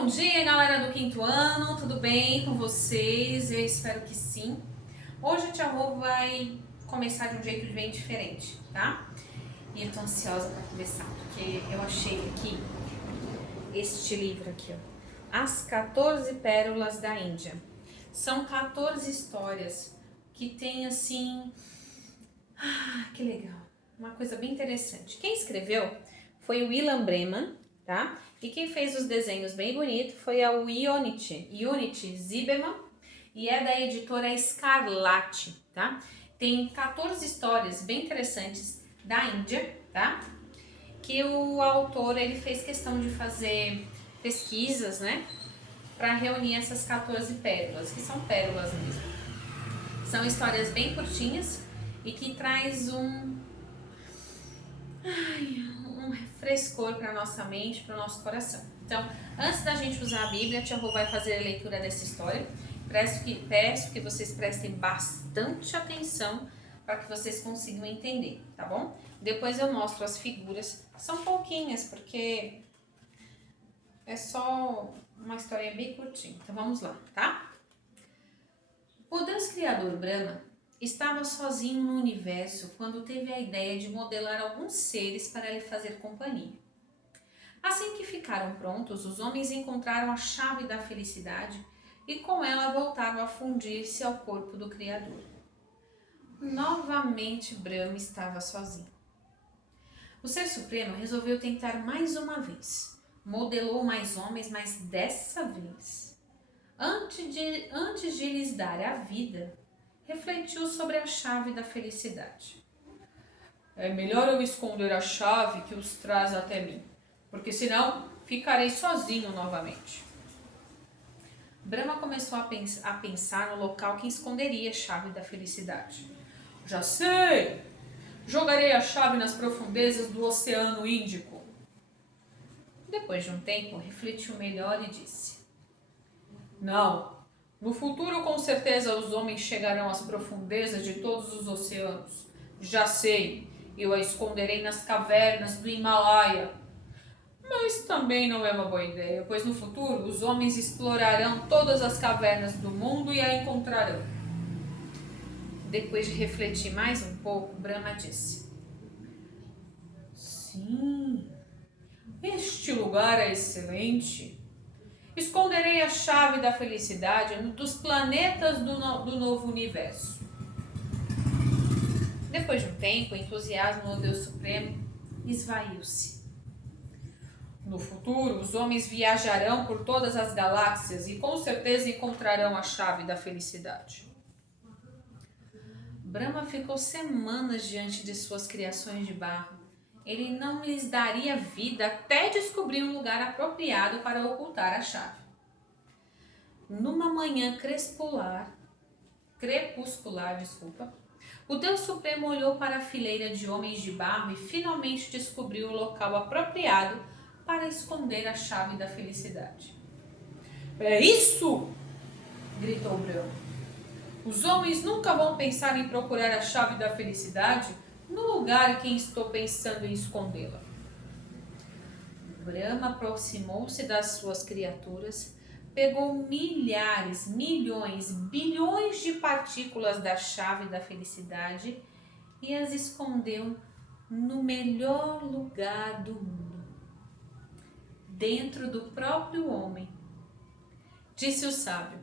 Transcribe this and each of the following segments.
Bom dia, galera do quinto ano, tudo bem com vocês? Eu espero que sim. Hoje o Tia Rô vai começar de um jeito bem diferente, tá? E eu tô ansiosa para começar, porque eu achei aqui este livro aqui, ó, As 14 Pérolas da Índia. São 14 histórias que tem assim... que legal! Uma coisa bem interessante. Quem escreveu foi o Ilan Breman, tá? E quem fez os desenhos bem bonitos foi a Unity Zimmerman, e é da editora Escarlate, tá? Tem 14 histórias bem interessantes da Índia, tá? Que o autor ele fez questão de fazer pesquisas, né? Para reunir essas 14 pérolas, que são pérolas mesmo. São histórias bem curtinhas e que traz um frescor para nossa mente, para o nosso coração. Então, antes da gente usar a Bíblia, a Tia Rô vai fazer a leitura dessa história. Peço que vocês prestem bastante atenção para que vocês consigam entender, tá bom? Depois eu mostro as figuras, são pouquinhas, porque é só uma história bem curtinha. Então vamos lá, tá? O Deus Criador Brahma estava sozinho no universo quando teve a ideia de modelar alguns seres para lhe fazer companhia. Assim que ficaram prontos, os homens encontraram a chave da felicidade e com ela voltaram a fundir-se ao corpo do Criador. Novamente Brahma estava sozinho. O Ser Supremo resolveu tentar mais uma vez. Modelou mais homens, mas dessa vez, antes de lhes dar a vida, refletiu sobre a chave da felicidade. É melhor eu esconder a chave que os traz até mim, porque senão ficarei sozinho novamente. Brahma começou a pensar no local que esconderia a chave da felicidade. Já sei! Jogarei a chave nas profundezas do Oceano Índico. Depois de um tempo, refletiu melhor e disse: Não, no futuro com certeza os homens chegarão às profundezas de todos os oceanos. Já sei, eu a esconderei nas cavernas do Himalaia. Mas também não é uma boa ideia, pois no futuro os homens explorarão todas as cavernas do mundo e a encontrarão. Depois de refletir mais um pouco, Brahma disse: Sim, este lugar é excelente. Esconderei a chave da felicidade dos planetas do novo universo. Depois de um tempo, o entusiasmo do Deus Supremo esvaiu-se. No futuro, os homens viajarão por todas as galáxias e com certeza encontrarão a chave da felicidade. Brahma ficou semanas diante de suas criações de barro. Ele não lhes daria vida até descobrir um lugar apropriado para ocultar a chave. Numa manhã crepuscular, o Deus Supremo olhou para a fileira de homens de barro e finalmente descobriu o local apropriado para esconder a chave da felicidade. É isso! Gritou Brahma. Os homens nunca vão pensar em procurar a chave da felicidade no lugar em que estou pensando em escondê-la. Brahma aproximou-se das suas criaturas, pegou milhares, milhões, bilhões de partículas da chave da felicidade e as escondeu no melhor lugar do mundo, dentro do próprio homem. Disse o sábio: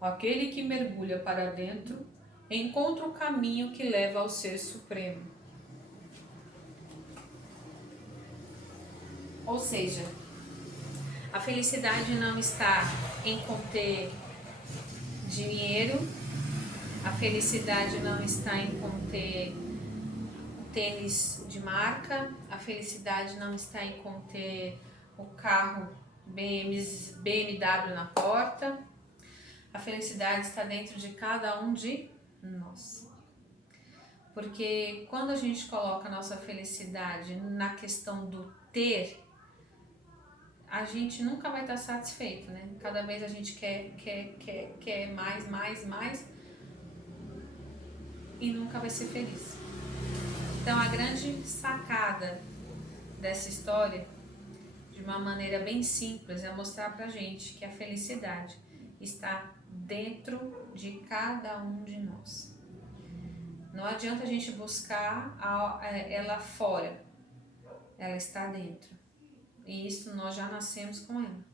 aquele que mergulha para dentro encontra o caminho que leva ao Ser Supremo. Ou seja, a felicidade não está em conter dinheiro, a felicidade não está em conter tênis de marca, a felicidade não está em conter o carro BMW na porta. A felicidade está dentro de cada um de nós. Porque quando a gente coloca a nossa felicidade na questão do ter, a gente nunca vai estar satisfeito, né? Cada vez a gente quer mais e nunca vai ser feliz. Então a grande sacada dessa história, de uma maneira bem simples, é mostrar pra gente que a felicidade está dentro de cada um de nós. Não adianta a gente buscar ela fora, ela está dentro. E isso nós já nascemos com ela.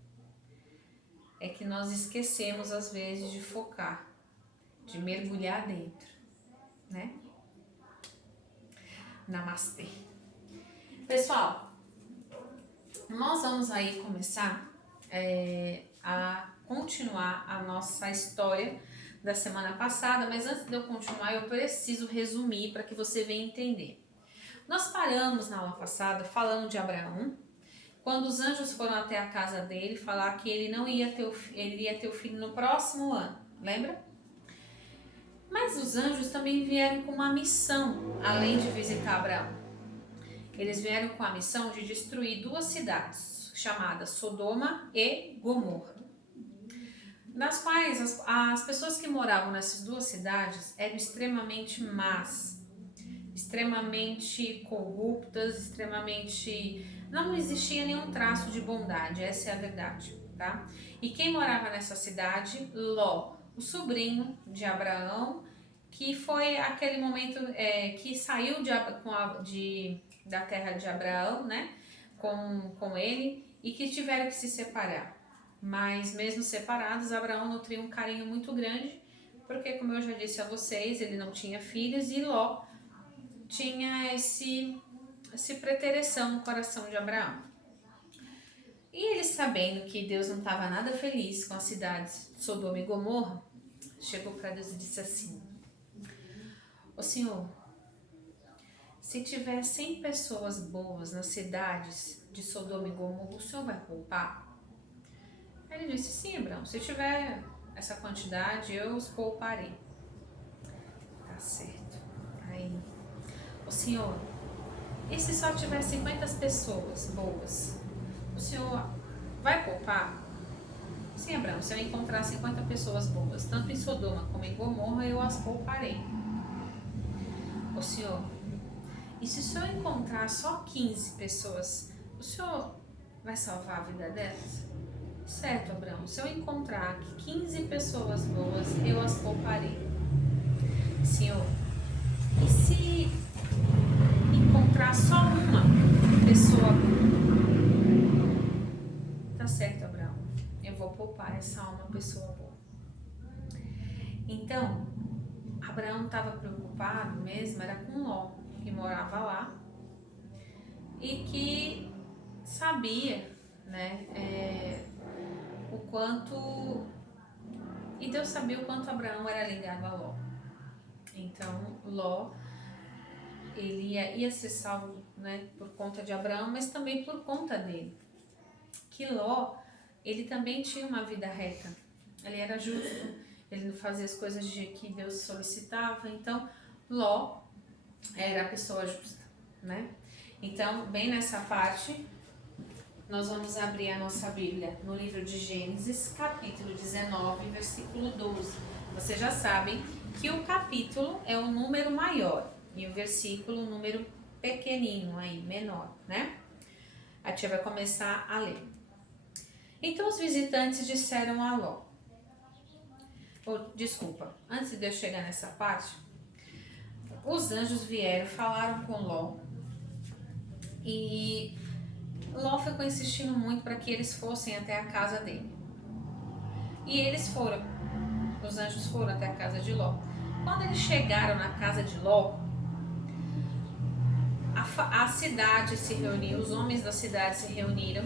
É que nós esquecemos às vezes de focar, de mergulhar dentro, né? Namastê. Pessoal, nós vamos aí começar a continuar a nossa história da semana passada, mas antes de eu continuar, eu preciso resumir para que você venha entender. Nós paramos na aula passada falando de Abraão, quando os anjos foram até a casa dele falar que ele não ia ter ele ia ter o filho no próximo ano, lembra? Mas os anjos também vieram com uma missão, além de visitar Abraão. Eles vieram com a missão de destruir duas cidades, chamadas Sodoma e Gomorra, nas quais as pessoas que moravam nessas duas cidades eram extremamente más, extremamente corruptas, extremamente... não existia nenhum traço de bondade, essa é a verdade, tá? E quem morava nessa cidade? Ló, o sobrinho de Abraão, que foi aquele momento que saiu da terra de Abraão, né, com ele, e que tiveram que se separar. Mas mesmo separados, Abraão nutria um carinho muito grande, porque, como eu já disse a vocês, ele não tinha filhos, e Ló tinha esse preterição no coração de Abraão. E ele, sabendo que Deus não estava nada feliz com as cidades de Sodoma e Gomorra, chegou para Deus e disse assim: Ô Senhor, se tiver 100 pessoas boas nas cidades de Sodoma e Gomorra, o Senhor vai poupar? Ele disse: sim, Abraão, se tiver essa quantidade, eu os pouparei. Tá certo. Aí, ô Senhor, e se só tiver 50 pessoas boas, o Senhor vai poupar? Sim, Abraão, se eu encontrar 50 pessoas boas, tanto em Sodoma como em Gomorra, eu as pouparei. Ô Senhor, e se o Senhor encontrar só 15 pessoas, o Senhor vai salvar a vida delas? Certo, Abraão, se eu encontrar 15 pessoas boas, eu as pouparei. Senhor, e se encontrar só uma pessoa boa? Tá certo, Abraão, eu vou poupar essa uma pessoa boa. Então, Abraão estava preocupado mesmo, era com Ló, que morava lá e que sabia, né, o quanto... E Deus sabia o quanto Abraão era ligado a Ló. Então, Ló, ele ia ser salvo, né, por conta de Abraão, mas também por conta dele. Que Ló, ele também tinha uma vida reta. Ele era justo, ele não fazia as coisas que Deus solicitava. Então, Ló era a pessoa justa, né? Então, bem nessa parte... Nós vamos abrir a nossa Bíblia no livro de Gênesis, capítulo 19, versículo 12. Vocês já sabem que o capítulo é um número maior e o versículo um número pequenininho aí, menor, né? A tia vai começar a ler. Então os visitantes disseram a Ló... desculpa, antes de eu chegar nessa parte, os anjos vieram, falaram com Ló e... Ló ficou insistindo muito para que eles fossem até a casa dele. E eles foram. Os anjos foram até a casa de Ló. Quando eles chegaram na casa de Ló, a cidade se reuniu, os homens da cidade se reuniram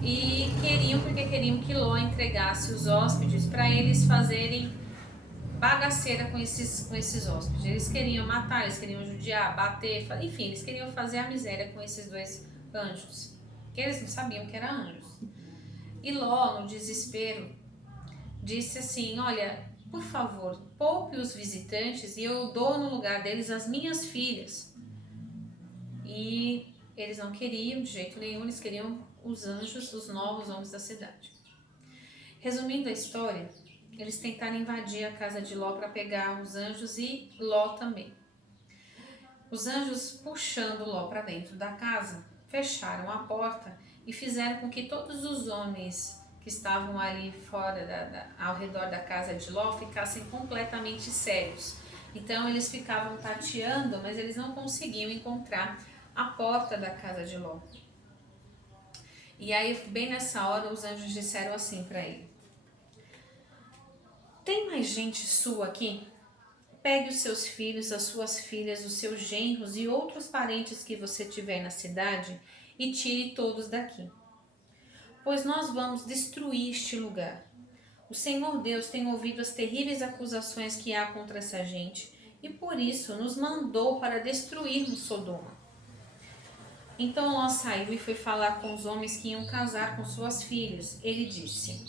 e queriam que Ló entregasse os hóspedes para eles fazerem bagaceira com esses hóspedes. Eles queriam matar, eles queriam judiar, bater, enfim, eles queriam fazer a miséria com esses dois anjos, que eles não sabiam que eram anjos. E Ló, no desespero, disse assim: olha, por favor, poupe os visitantes e eu dou no lugar deles as minhas filhas. E eles não queriam de jeito nenhum, eles queriam os anjos, os novos homens da cidade. Resumindo a história, eles tentaram invadir a casa de Ló para pegar os anjos e Ló também. Os anjos, puxando Ló para dentro da casa, fecharam a porta e fizeram com que todos os homens que estavam ali fora, ao redor da casa de Ló, ficassem completamente cegos. Então eles ficavam tateando, mas eles não conseguiam encontrar a porta da casa de Ló. E aí, bem nessa hora, os anjos disseram assim para ele: tem mais gente sua aqui? Pegue os seus filhos, as suas filhas, os seus genros e outros parentes que você tiver na cidade e tire todos daqui, pois nós vamos destruir este lugar. O Senhor Deus tem ouvido as terríveis acusações que há contra essa gente e por isso nos mandou para destruirmos Sodoma. Então Ló saiu e foi falar com os homens que iam casar com suas filhas. Ele disse: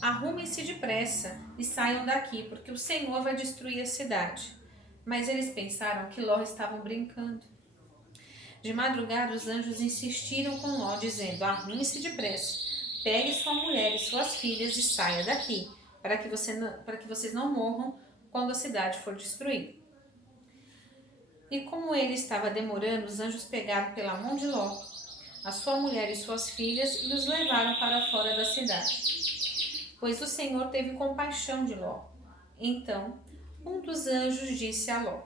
arrumem-se depressa e saiam daqui, porque o Senhor vai destruir a cidade. Mas eles pensaram que Ló estavam brincando. De madrugada, os anjos insistiram com Ló, dizendo: arrume-se depressa, pegue sua mulher e suas filhas e saia daqui, para que vocês não morram quando a cidade for destruída. E como ele estava demorando, os anjos pegaram pela mão de Ló, a sua mulher e suas filhas, e os levaram para fora da cidade. Pois o Senhor teve compaixão de Ló. Então, um dos anjos disse a Ló: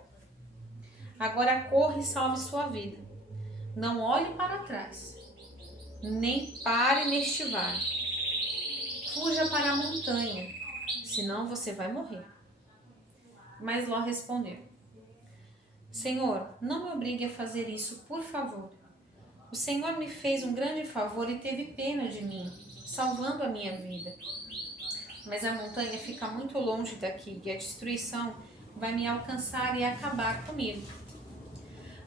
agora corra e salve sua vida. Não olhe para trás, nem pare neste vale. Fuja para a montanha, senão você vai morrer. Mas Ló respondeu: Senhor, não me obrigue a fazer isso, por favor. O Senhor me fez um grande favor e teve pena de mim, salvando a minha vida. Mas a montanha fica muito longe daqui e a destruição vai me alcançar e acabar comigo.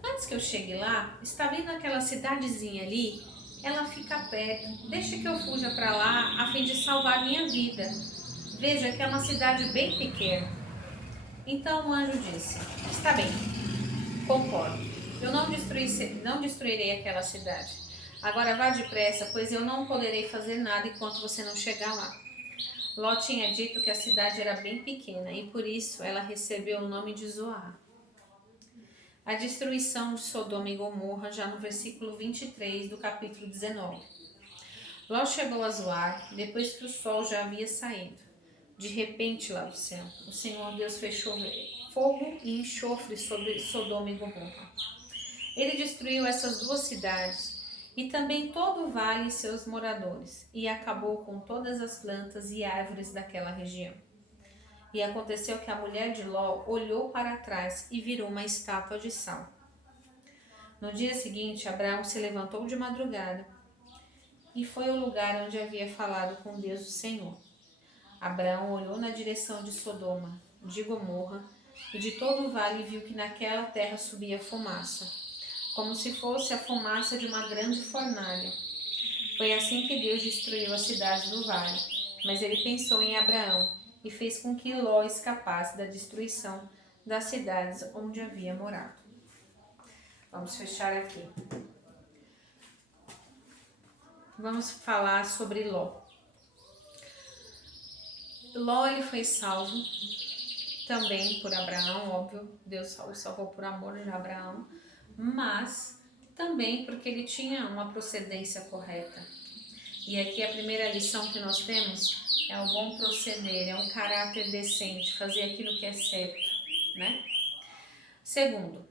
Antes que eu chegue lá, está vendo aquela cidadezinha ali? Ela fica perto. Deixa que eu fuja para lá a fim de salvar minha vida. Veja que é uma cidade bem pequena. Então o anjo disse: está bem, concordo. Eu não destruirei aquela cidade. Agora vá depressa, pois eu não poderei fazer nada enquanto você não chegar lá. Ló tinha dito que a cidade era bem pequena e por isso ela recebeu o nome de Zoar. A destruição de Sodoma e Gomorra, já no versículo 23 do capítulo 19. Ló chegou a Zoar depois que o sol já havia saído. De repente, lá do céu, o Senhor Deus fechou fogo e enxofre sobre Sodoma e Gomorra. Ele destruiu essas duas cidades e também todo o vale e seus moradores, e acabou com todas as plantas e árvores daquela região. E aconteceu que a mulher de Ló olhou para trás e virou uma estátua de sal. No dia seguinte, Abraão se levantou de madrugada e foi ao lugar onde havia falado com Deus o Senhor. Abraão olhou na direção de Sodoma, de Gomorra e de todo o vale e viu que naquela terra subia fumaça, como se fosse a fumaça de uma grande fornalha. Foi assim que Deus destruiu as cidades do vale, mas ele pensou em Abraão e fez com que Ló escapasse da destruição das cidades onde havia morado. Vamos fechar aqui. Vamos falar sobre Ló. Ló ele foi salvo também por Abraão, óbvio, Deus o salvou por amor de Abraão, mas também porque ele tinha uma procedência correta. E aqui a primeira lição que nós temos é o bom proceder, é um caráter decente, fazer aquilo que é certo, né? Segundo,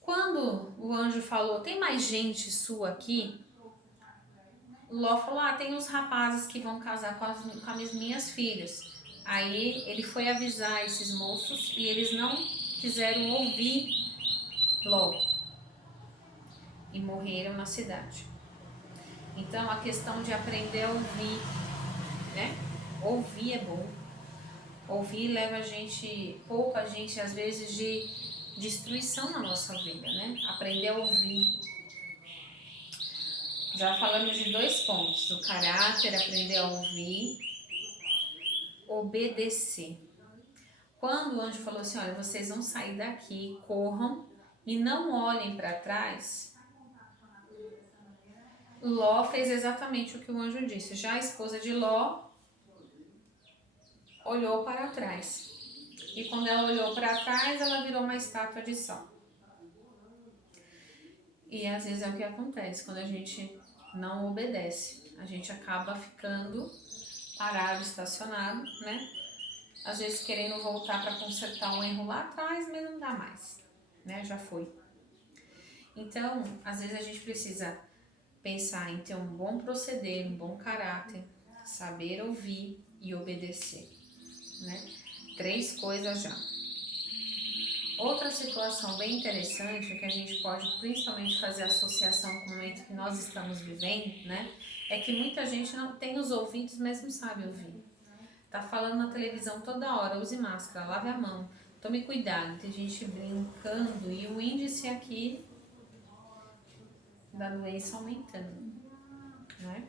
quando o anjo falou, tem mais gente sua aqui? Ló falou, tem uns rapazes que vão casar com as minhas filhas. Aí ele foi avisar esses moços e eles não quiseram ouvir Ló e morreram na cidade. Então a questão de aprender a ouvir, né? Ouvir é bom. Ouvir leva a gente, poupa a gente às vezes de destruição na nossa vida, né? Aprender a ouvir. Já falamos de 2 pontos, o caráter, aprender a ouvir, obedecer. Quando o anjo falou assim, olha, vocês vão sair daqui, corram e não olhem para trás, Ló fez exatamente o que o anjo disse. Já a esposa de Ló olhou para trás. E quando ela olhou para trás, ela virou uma estátua de sal. E às vezes é o que acontece quando a gente não obedece. A gente acaba ficando parado, estacionado, né? Às vezes querendo voltar para consertar um erro lá atrás, mas não dá mais, né? Já foi. Então, às vezes a gente precisa pensar em ter um bom proceder, um bom caráter, saber ouvir e obedecer, né? 3 coisas já. Outra situação bem interessante que a gente pode principalmente fazer associação com o momento que nós estamos vivendo, né? É que muita gente não tem os ouvidos, mas não sabe ouvir. Tá falando na televisão toda hora, use máscara, lave a mão, tome cuidado. Tem gente brincando e o índice aqui da doença aumentando, né?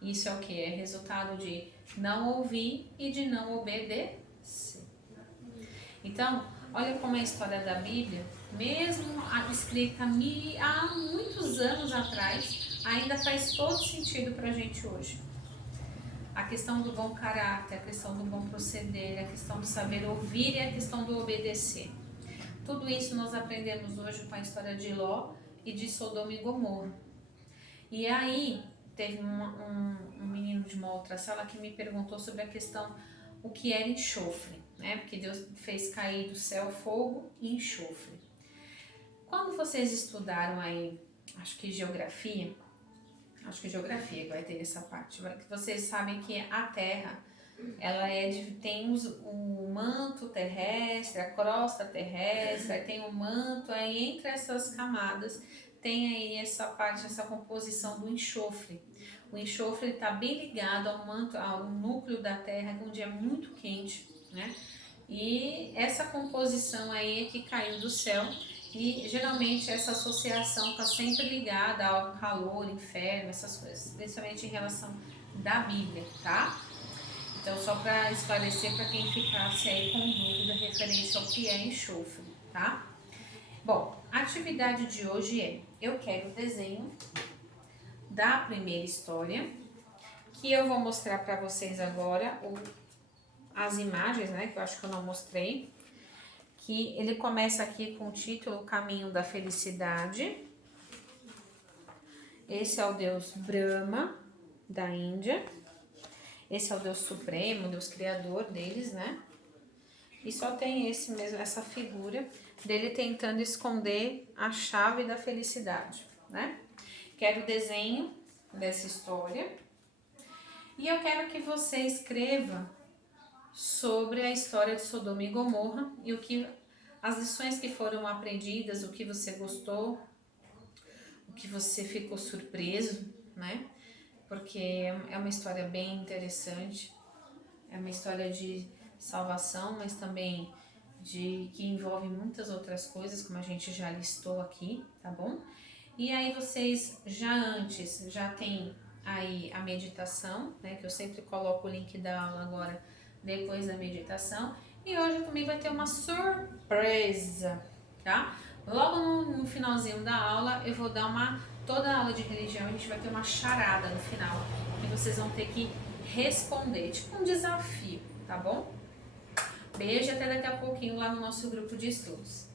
Isso é o que? É resultado de não ouvir e de não obedecer. Então, olha como é a história da Bíblia, mesmo escrita há muitos anos atrás, ainda faz todo sentido para a gente hoje. A questão do bom caráter, a questão do bom proceder, a questão do saber ouvir e a questão do obedecer. Tudo isso nós aprendemos hoje com a história de Ló e de Sodoma e Gomorra. E aí, teve um menino de uma outra sala que me perguntou sobre a questão, o que era enxofre, né? Porque Deus fez cair do céu fogo e enxofre. Quando vocês estudaram aí, acho que geografia vai ter essa parte, vocês sabem que a Terra, ela tem o manto terrestre, a crosta terrestre, aí tem o manto, aí entre essas camadas tem aí essa parte, essa composição do enxofre. O enxofre está bem ligado ao manto, ao núcleo da Terra, onde é muito quente, né? E essa composição aí é que caiu do céu, e geralmente essa associação está sempre ligada ao calor, inferno, essas coisas, principalmente em relação da Bíblia, tá? Então, só para esclarecer para quem ficasse aí com dúvida referente ao que é enxofre, tá? Bom, a atividade de hoje é, eu quero o desenho da primeira história, que eu vou mostrar para vocês agora as imagens, né, que eu acho que eu não mostrei, que ele começa aqui com o título Caminho da Felicidade. Esse é o deus Brahma, da Índia. Esse é o Deus Supremo, Deus Criador deles, né? E só tem essa figura dele tentando esconder a chave da felicidade, né? Quero o desenho dessa história. E eu quero que você escreva sobre a história de Sodoma e Gomorra e as lições que foram aprendidas, o que você gostou, o que você ficou surpreso, né? Porque é uma história bem interessante, é uma história de salvação, mas também que envolve muitas outras coisas, como a gente já listou aqui, tá bom? E aí vocês já tem aí a meditação, né? Que eu sempre coloco o link da aula agora depois da meditação. E hoje também vai ter uma surpresa, tá? Logo no finalzinho da aula eu vou dar toda a aula de religião, a gente vai ter uma charada no final, que vocês vão ter que responder, tipo um desafio, tá bom? Beijo e até daqui a pouquinho lá no nosso grupo de estudos.